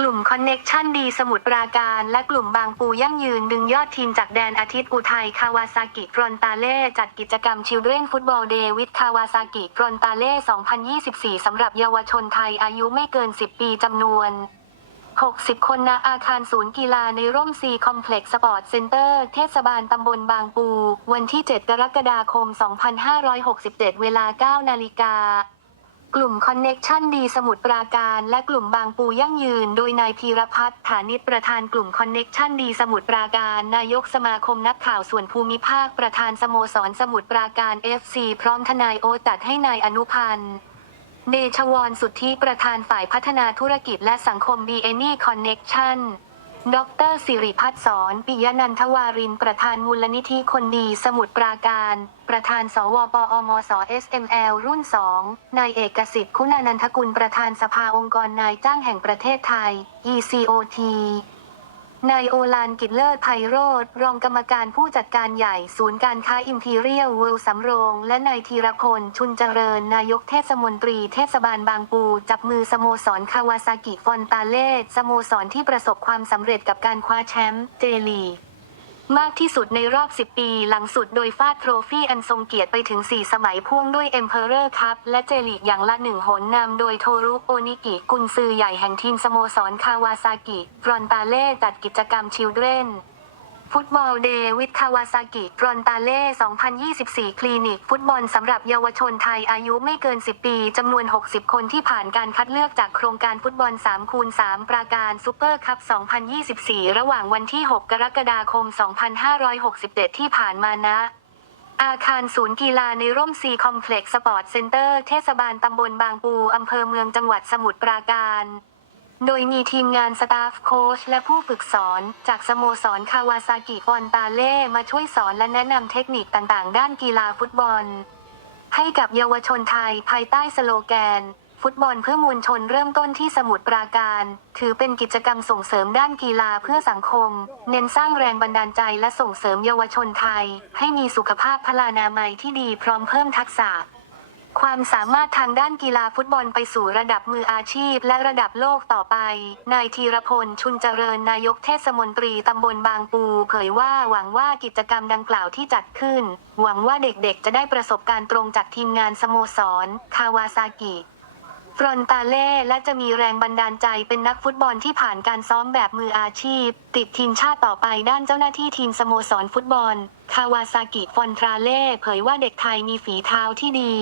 กลุ่มคอนเน็กชันดีสมุทรปราการและกลุ่มบางปูยั่งยืนดึงยอดทีมจากแดนอาทิตย์อุทัยคาวาซากิฟรอนตาเล่จัดกิจกรรมชิลเดรนฟุตบอลเดวิดคาวาซากิฟรอนตาเล่ 2024 สำหรับเยาวชนไทยอายุไม่เกิน 10 ปีจำนวน 60 คนณอาคารศูนย์กีฬาในร่มซีคอมเพล็กซ์สปอร์ตเซ็นเตอร์เทศบาลตำบลบางปู วันที่ 7 กรกฎาคม 2567 เวลา 9 นาฬิกา กลุ่มคอนเน็กชันดีสมุทรปราการและกลุ่มบางปูยั่งยืน โดยนายพีรพัฒน์ฐานิตประธานกลุ่มคอนเน็กชันดีสมุทรปราการ นายกสมาคมนักข่าวส่วนภูมิภาคประธานสโมสรสมุทรปราการ FC พร้อมทนายโอตตัดให้นายอนุพันธ์เดชวรสุทธิประธานฝ่ายพัฒนาธุรกิจและสังคม b ีเอนี่คอนเน็กชัน ดรสิริพัฒน์สอนปิยนันทวาริน ประธานมูลนิธิคนดีสมุทรปราการ ประธานสวปอมส SML รุ่น 2 นายเอกสิทธิ์คุณานันทกุลประธานสภาองค์กรนายจ้างแห่งประเทศไทย ECOT นายโอลานกิจเลิศไพโรธรองกรรมการผู้จัดการใหญ่ศูนย์การค้าอิมพีเรียลเวลสำโรง และนายธีรพลชุนเจริญ นายกเทศมนตรีเทศบาลบางปู จับมือสโมสรคาวาซากิฟอนตาเล่สโมสรที่ประสบความสำเร็จกับการคว้าแชมป์เจลีก มากที่สุดในรอบ 10 ปีหลังสุดโดยฟาดโทรฟี่อันทรงเกียรติไปถึง 4 สมัยพ่วงด้วย Emperor Cup และเจลีกอย่างละหนึ่งหนนำโดยโทรุโอนิกิกุนซือใหญ่แห่งทีมสโมสรคาวาซากิฟรอนตาเล่จัดกิจกรรมชิลเดรน ฟุตบอลเดย์วิดคาวาซากิรอนตาเล่ 2024 คลินิก ฟุตบอลสำหรับเยาวชนไทยอายุไม่เกิน 10 ปี จำนวน 60 คนที่ผ่านการคัดเลือกจากโครงการฟุตบอล3คูณ3ปราการซูเปอร์คัพ 2024 ระหว่างวันที่ 6 กรกฎาคม 2567 ที่ผ่านมานะอาคารศูนย์กีฬาในร่มซีคอมเพล็กซ์สปอร์ตเซ็นเตอร์ เทศบาลตำบลบางปู อำเภอเมืองจังหวัดสมุทรปราการ โดยมีทีมงานสตาฟโค้ชและผู้ฝึกสอนจากสโมสรคาวาซากิฟอนตาเล่มาช่วยสอนและแนะนำเทคนิคต่างๆ ด้านกีฬาฟุตบอล ให้กับเยาวชนไทยภายใต้สโลแกน ฟุตบอลเพื่อมวลชนเริ่มต้นที่สมุทรปราการ ถือเป็นกิจกรรมส่งเสริมด้านกีฬาเพื่อสังคม เน้นสร้างแรงบันดาลใจและส่งเสริมเยาวชนไทย ให้มีสุขภาพพลานามัยที่ดีพร้อมเพิ่มทักษะ ความสามารถทางด้านกีฬาฟุตบอลไปสู่ระดับมืออาชีพ และระดับโลกต่อไป นายธีรพล ชุนเจริญนายกเทศมนตรีตำบลบางปู เผยว่าหวังว่ากิจกรรมดังกล่าวที่จัดขึ้น หวังว่าเด็กๆ จะได้ประสบการณ์ตรงจากทีมงานสโมสร คาวาซากิฟรอนตาเล่และจะมีแรงบันดาลใจเป็นนักฟุตบอลที่ผ่านการซ้อมแบบมืออาชีพ ติดทีมชาติต่อไปด้านเจ้าหน้าที่ทีมสโมสรฟุตบอล คาวาซากิฟอนทราเล่เผยว่าเด็กไทยมีฝีเท้าที่ดี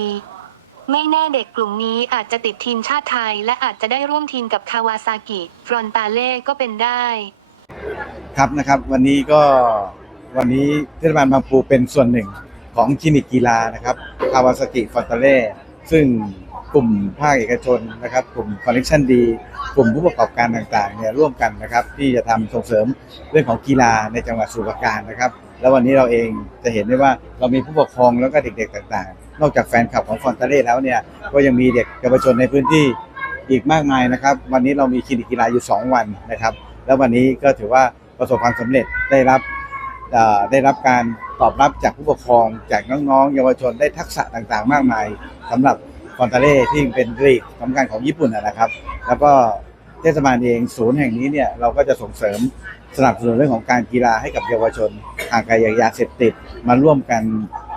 ไม่แน่เด็กกลุ่มนี้อาจจะติดทีมชาติไทย และอาจจะได้ร่วมทีมกับคาวาซากิฟรอนตาเล่ก็เป็นได้ ครับนะครับ วันนี้ก็วันนี้เทศบาลบางปูเป็นส่วนหนึ่งของคลินิกกีฬานะครับคาวาสกิฟอนตาเล่ซึ่งกลุ่มภาคเอกชนนะครับ กลุ่มคอนเนคชั่นดี กลุ่มผู้ประกอบการต่างๆเนี่ยร่วมกันนะครับ ที่จะทำส่งเสริมเรื่องของกีฬาในจังหวัดสุพรราการนะครับ แล้ววันนี้เราเองจะเห็นได้ว่าเรามีผู้ปกครองแล้วก็เด็กๆต่างๆ นอกจากแฟนคลับของฟอนตาเล่แล้วเนี่ยก็ยังมีเด็กเยาวชนในพื้นที่อีกมากมายนะครับ วันนี้เรามีคลินิกกีฬาอยู่ 2 วันนะครับ แล้ววันนี้ก็ถือว่าประสบความสำเร็จได้รับได้รับการตอบรับจากผู้ปกครองจากน้องๆ เยาวชนได้ทักษะต่างๆ มากมายสำหรับฟอนตาเล่ที่เป็นลีกสำคัญของญี่ปุ่นนะนะครับ แล้วก็เทศบาลเองศูนย์แห่งนี้เนี่ยเราก็จะส่งเสริมสนับสนุนเรื่องของการกีฬาให้กับเยาวชนห่างไกลจากยาเสพติดมาร่วมกัน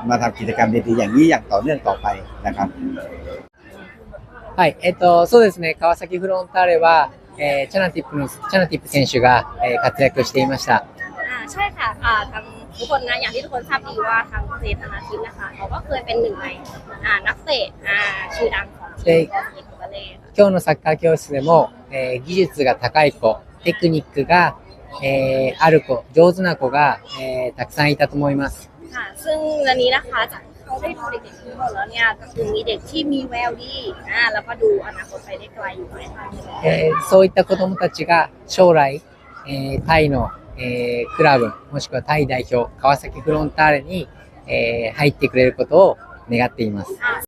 มาทำกิจกรรมดีๆอย่างนี้อย่างต่อเนื่องต่อไปนะครับ はい、えっと、そうですね、川崎フロンターレは、えーチャナティップの、チャナティップ選手が、えー活躍していました。 อ่าใช่ค่ะอ่าทางทุกคนนะอย่างที่ทุกคนทราบดีว่าทางเจธนาทิพย์นะคะเขาก็เคยเป็นหนึ่งในอ่านักเตะอ่าชื่อดังของทีมของบาเล่ค่ะ 今日のサッカー教室でも、えー技術が高い子、テクニックが、えーある子、上手な子が、えーたくさんいたと思います。 ค่ะ ซึ่งวันนี้นะคะจากที่เขาได้ดูเด็กๆทั้งหมดแล้วเนี่ยก็คือมีเด็กที่มีแววดีอ่าแล้วก็ดูอนาคตไปได้ไกลอยู่ด้วยค่ะ えーそういった子供たちが将来、えータイの、えークラブ、もしくはタイ代表、川崎フロンターレに、えー入ってくれることを願っています。อ่า